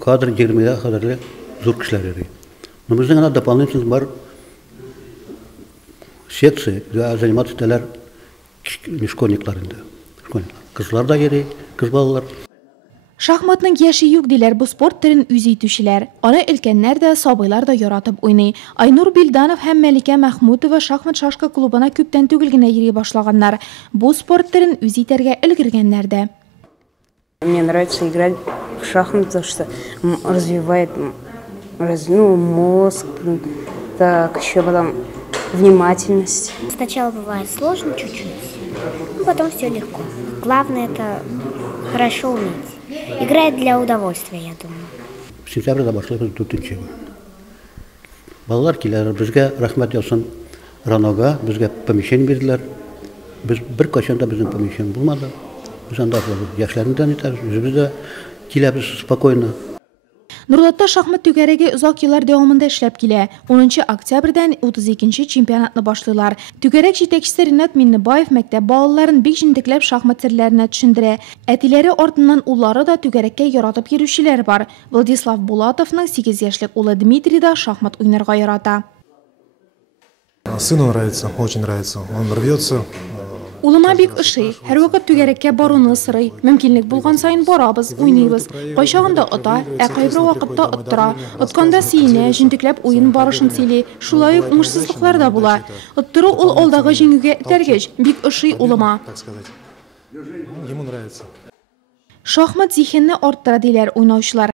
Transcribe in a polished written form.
Кадр 20'ye kadar zor kişiler yarıyor. Но bizden ana дополнительно var секции, заниматься ederler школьникларында. Kızlar da yarıyor, kız balalar. Шахматның яши юк диләр бу спорт төрен үз итүчеләр. Аны өлкәннәр дә, сабыйлар да яратып уйный. Айнур Билданов һәм Мәликә Мәхмүтова шахмат-шашка клубына күптән түгел генә йөри башлаганнар. Бу спорт төрен үз итәргә өлгергәннәр дә. Мне нравится играть в шахматы, потому что развивает мозг, так еще потом внимательность. Сначала бывает сложно чуть-чуть, потом все легко. Главное это хорошо уметь. Играет для удовольствия, я думаю. Сентябрьдә башлыйбыз 4-нче. Балалар киләләр, безгә рәхмәт ясын Ранога, безгә помещение бирделәр. Без бер качан да безнең помещение булмады. Biz anda yaşlarından yeter, yüzümüz de kilebiz spokойно. Нурлатта шахмат түгәрәге узак еллар дәвамында эшләп килә. 10 октябрьдән 32 чемпионатны башлыйлар. Түгәрәк җитәкчесе Ринат Миннебаев мәктәп балаларын бик җентекләп шахмат серләренә төшендерә. Әтиләре артыннан уллары да түгәрәккә яратып йөрүчеләр бар. Владислав Булатовның 8 яшьлек улы Дмитрий да шахмат уйнарга ярата. Сыну нравится, очень нравится. Он рвется. Улыма бик ошый, һәр вакыт түгәрәккә баруны сорый. Мөмкинлек булган сайын барабыз, уйныйбыз. Кайчагында ота, кайбер вакытта оттыра. Отканда сөенә, җентекләп уен барышын сөйли. Шулай ук уңышсызлыклар да була. Оттыру ул алдагы җиңүгә этәргәч, бик ошый улыма. Ему нравится. Шахмат зиһенне арттыра диләр уйнаучылар.